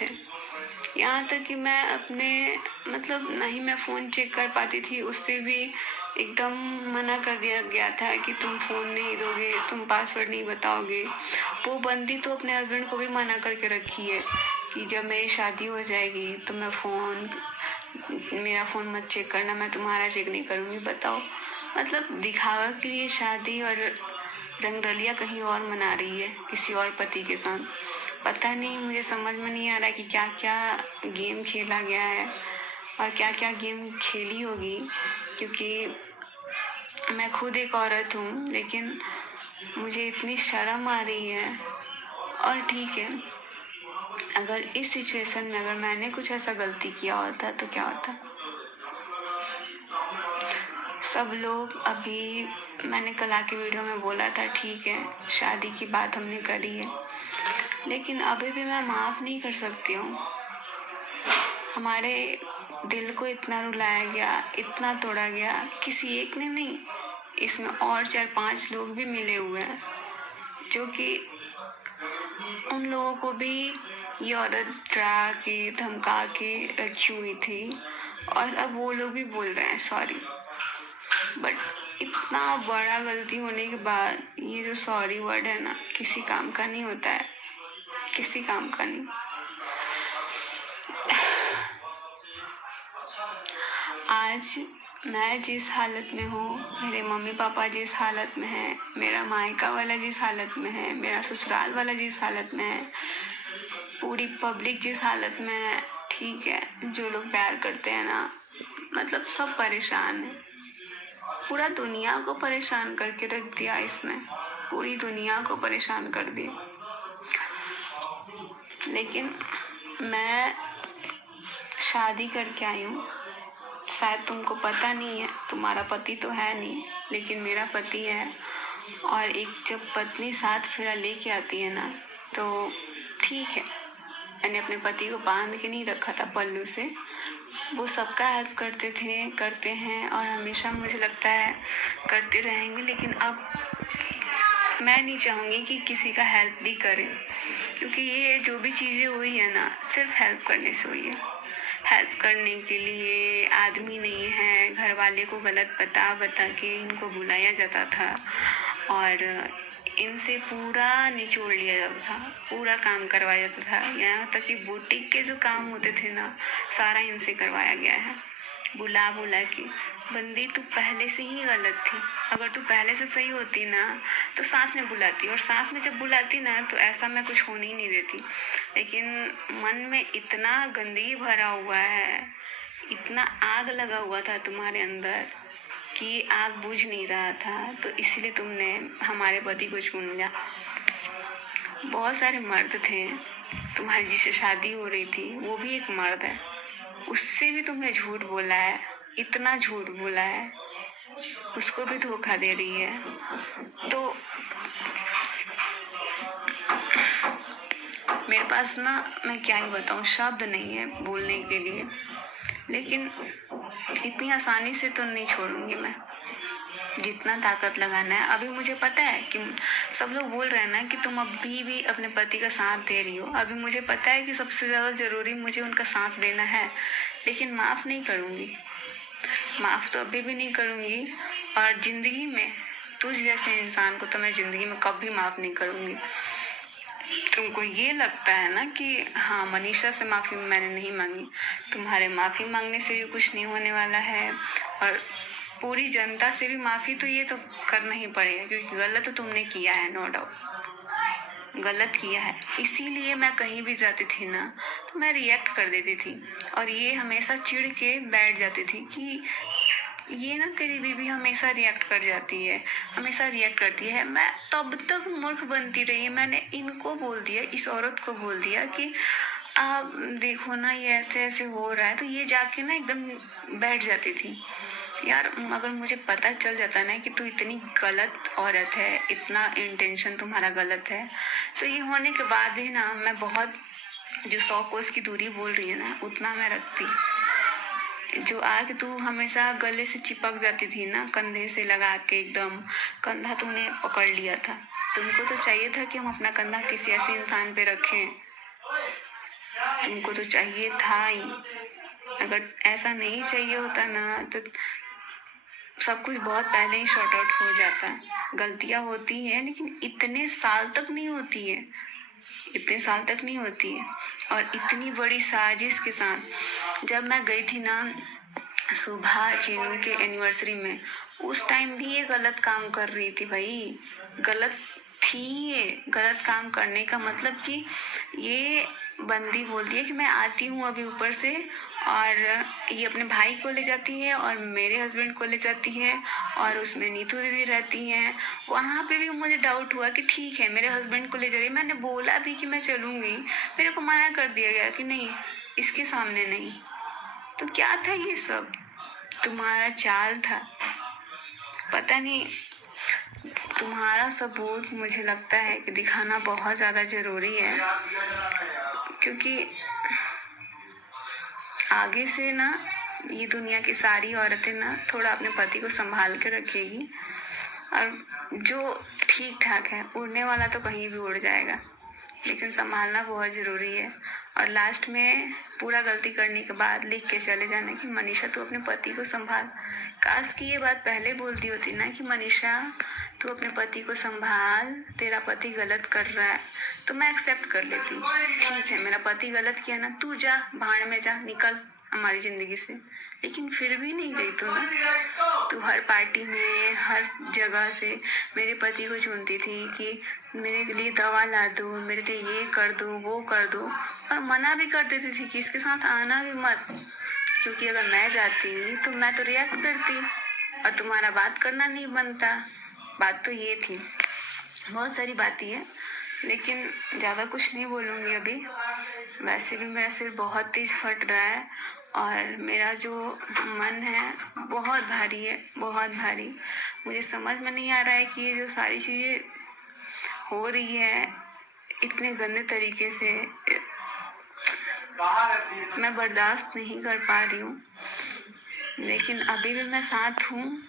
थे। यहाँ तक कि मैं अपने मतलब ना ही मैं फ़ोन चेक कर पाती थी, उस पे भी एकदम मना कर दिया गया था कि तुम फ़ोन नहीं दोगे, तुम पासवर्ड नहीं बताओगे। वो बंदी तो अपने हस्बैंड को भी मना करके रखी है कि जब मेरी शादी हो जाएगी तो मेरा फ़ोन मत चेक करना, मैं तुम्हारा चेक नहीं करूँगी। बताओ, मतलब दिखावा के लिए शादी और रंगरलिया कहीं और मना रही है किसी और पति के साथ। पता नहीं, मुझे समझ में नहीं आ रहा कि क्या क्या गेम खेला गया है और क्या क्या गेम खेली होगी, क्योंकि मैं खुद एक औरत हूँ, लेकिन मुझे इतनी शर्म आ रही है। और ठीक है, अगर इस सिचुएशन में अगर मैंने कुछ ऐसा गलती किया होता तो क्या होता। सब लोग अभी, मैंने कल आके वीडियो में बोला था, ठीक है शादी की बात हमने करी है, लेकिन अभी भी मैं माफ़ नहीं कर सकती हूँ। हमारे दिल को इतना रुलाया गया, इतना तोड़ा गया, किसी एक ने नहीं, इसमें और 4-5 लोग भी मिले हुए हैं, जो कि उन लोगों को भी ये औरत डरा के धमका के रखी हुई थी, और अब वो लोग भी बोल रहे हैं सॉरी। बट इतना बड़ा गलती होने के बाद ये जो सॉरी वर्ड है ना, किसी काम का नहीं होता है, किसी काम का नहीं। आज मैं जिस हालत में हूँ, मेरे मम्मी पापा जिस हालत में हैं, मेरा मायका वाला जिस हालत में है, मेरा ससुराल वाला जिस हालत में है, पूरी पब्लिक जिस हालत में है, ठीक है, जो लोग प्यार करते हैं ना, मतलब सब परेशान है। पूरा दुनिया को परेशान करके रख दिया इसने, पूरी दुनिया को परेशान कर दिया। लेकिन मैं शादी करके आई हूँ, शायद तुमको पता नहीं है, तुम्हारा पति तो है नहीं, लेकिन मेरा पति है। और एक जब पत्नी साथ फेरा लेके आती है ना, तो ठीक है, मैंने अपने पति को बांध के नहीं रखा था पल्लू से, वो सबका हेल्प करते थे, करते हैं, और हमेशा मुझे लगता है करते रहेंगे। लेकिन अब मैं नहीं चाहूँगी कि किसी का हेल्प भी करें, क्योंकि ये जो भी चीज़ें हुई है ना, सिर्फ हेल्प करने से हुई है। हेल्प करने के लिए आदमी नहीं है, घर वाले को गलत बता के इनको बुलाया जाता था और इनसे पूरा निचोड़ लिया जाता था, पूरा काम करवाया जाता था। यहाँ तक कि बुटीक के जो काम होते थे ना, सारा इनसे करवाया गया है, बुला के। बंदी तू पहले से ही गलत थी, अगर तू पहले से सही होती ना तो साथ में बुलाती, और साथ में जब बुलाती ना तो ऐसा मैं कुछ होने ही नहीं देती। लेकिन मन में इतना गंदगी भरा हुआ है, इतना आग लगा हुआ था तुम्हारे अंदर कि आग बुझ नहीं रहा था, तो इसलिए तुमने हमारे पति को चुन लिया। बहुत सारे मर्द थे, तुम्हारी जिससे शादी हो रही थी वो भी एक मर्द है, उससे भी तुमने झूठ बोला है, इतना झूठ बोला है, उसको भी धोखा दे रही है। तो मेरे पास ना, मैं क्या ही बताऊँ, शब्द नहीं है बोलने के लिए, लेकिन इतनी आसानी से तो नहीं छोड़ूंगी मैं, जितना ताकत लगाना है। अभी मुझे पता है कि सब लोग बोल रहे हैं ना कि तुम अभी भी अपने पति का साथ दे रही हो, अभी मुझे पता है कि सबसे ज़्यादा ज़रूरी मुझे उनका साथ देना है, लेकिन माफ़ नहीं करूँगी, माफ़ तो अभी भी नहीं करूँगी। और ज़िंदगी में तुझ जैसे इंसान को तो मैं ज़िंदगी में कभी माफ़ नहीं करूँगी। तुमको ये लगता है ना कि हाँ, मनीषा से माफ़ी मैंने नहीं मांगी, तुम्हारे माफ़ी मांगने से भी कुछ नहीं होने वाला है, और पूरी जनता से भी माफ़ी तो ये तो करना ही पड़ेगा, क्योंकि गलत तो तुमने किया है, नो डाउट गलत किया है। इसीलिए मैं कहीं भी जाती थी ना तो मैं रिएक्ट कर देती थी, और ये हमेशा चिढ़ के बैठ जाती थी कि ये ना तेरी बीवी हमेशा रिएक्ट कर जाती है, हमेशा रिएक्ट करती है। मैं तब तक मूर्ख बनती रही, मैंने इनको बोल दिया, इस औरत को बोल दिया कि आप देखो ना ये ऐसे ऐसे हो रहा है, तो ये जाके ना एकदम बैठ जाती थी। यार, अगर मुझे पता चल जाता ना कि तू इतनी गलत औरत है, इतना इंटेंशन तुम्हारा गलत है, तो ये होने के बाद भी ना मैं बहुत, जो 100 कोस की दूरी बोल रही है ना, उतना मैं रखती। जो आग तू हमेशा गले से चिपक जाती थी ना, कंधे से लगा के एकदम कंधा तूने पकड़ लिया था। तुमको तो चाहिए था कि हम अपना कंधा किसी ऐसे इंसान पे रखें तुमको तो चाहिए था ही। अगर ऐसा नहीं चाहिए होता ना तो सब कुछ बहुत पहले ही शॉर्ट आउट हो जाता। गलतियां होती हैं लेकिन इतने साल तक नहीं होती है, इतने साल तक नहीं होती है। और इतनी बड़ी साजिश के साथ जब मैं गई थी ना सुबह चीनू के एनिवर्सरी में, उस टाइम भी ये गलत काम कर रही थी भाई। गलत थी ये। गलत काम करने का मतलब कि ये बंदी बोलती है कि मैं आती हूँ अभी ऊपर से, और ये अपने भाई को ले जाती है और मेरे हस्बैंड को ले जाती है, और उसमें नीतू दीदी रहती हैं। वहाँ पे भी मुझे डाउट हुआ कि ठीक है मेरे हस्बैंड को ले जा रही है। मैंने बोला भी कि मैं चलूंगी, मेरे को मना कर दिया गया कि नहीं, इसके सामने नहीं। तो क्या था ये सब? तुम्हारा चाल था। पता नहीं, तुम्हारा सबूत मुझे लगता है कि दिखाना बहुत ज़्यादा ज़रूरी है, क्योंकि आगे से ना ये दुनिया की सारी औरतें ना थोड़ा अपने पति को संभाल के रखेगी, और जो ठीक ठाक है, उड़ने वाला तो कहीं भी उड़ जाएगा, लेकिन संभालना बहुत ज़रूरी है। और लास्ट में पूरा गलती करने के बाद लिख के चले जाना कि मनीषा तू अपने पति को संभाल। काश की ये बात पहले बोलती होती ना कि मनीषा तू अपने पति को संभाल, तेरा पति गलत कर रहा है, तो मैं एक्सेप्ट कर लेती। ठीक है मेरा पति गलत किया ना, तू जा भाड़ में जा, निकल हमारी ज़िंदगी से। लेकिन फिर भी नहीं गई तू ना। तू हर पार्टी में हर जगह से मेरे पति को चुनती थी कि मेरे लिए दवा ला दो, मेरे लिए ये कर दो वो कर दो, और मना भी कर देती थी कि इसके साथ आना भी मत, क्योंकि अगर मैं जाती तो मैं तो रिएक्ट करती और तुम्हारा बात करना नहीं बनता। बात तो ये थी। बहुत सारी बातें हैं, लेकिन ज़्यादा कुछ नहीं बोलूँगी अभी। वैसे भी मेरा सिर बहुत तेज फट रहा है और मेरा जो मन है बहुत भारी है, बहुत भारी। मुझे समझ में नहीं आ रहा है कि ये जो सारी चीज़ें हो रही है इतने गंदे तरीके से, मैं बर्दाश्त नहीं कर पा रही हूँ। लेकिन अभी भी मैं साथ हूँ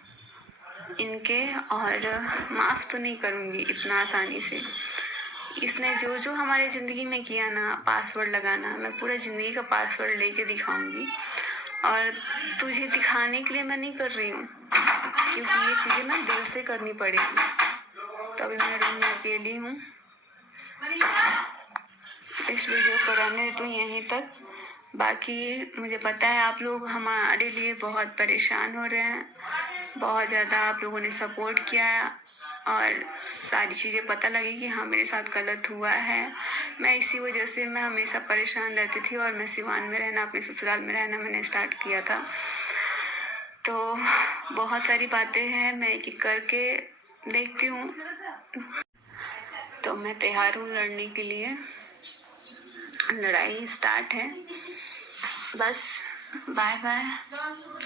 इनके, और माफ़ तो नहीं करूँगी इतना आसानी से। इसने जो जो हमारी ज़िंदगी में किया ना, पासवर्ड लगाना, मैं पूरा ज़िंदगी का पासवर्ड लेके दिखाऊंगी। और तुझे दिखाने के लिए मैं नहीं कर रही हूँ, क्योंकि ये चीज़ें ना दिल से करनी पड़ेगी। तो अभी मैं रूम में अकेली हूँ। इस वीडियो को रहने तो यहीं तक। बाकी मुझे पता है आप लोग हमारे लिए बहुत परेशान हो रहे हैं, बहुत ज़्यादा आप लोगों ने सपोर्ट किया है, और सारी चीज़ें पता लगी कि हाँ मेरे साथ गलत हुआ है। मैं इसी वजह से मैं हमेशा परेशान रहती थी, और मैं सिवान में रहना, अपने ससुराल में रहना मैंने स्टार्ट किया था। तो बहुत सारी बातें हैं, मैं एक एक करके देखती हूँ। तो मैं तैयार हूँ लड़ने के लिए। लड़ाई स्टार्ट है। बस bye bye,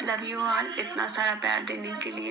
love you all, इतना सारा प्यार देने के लिए।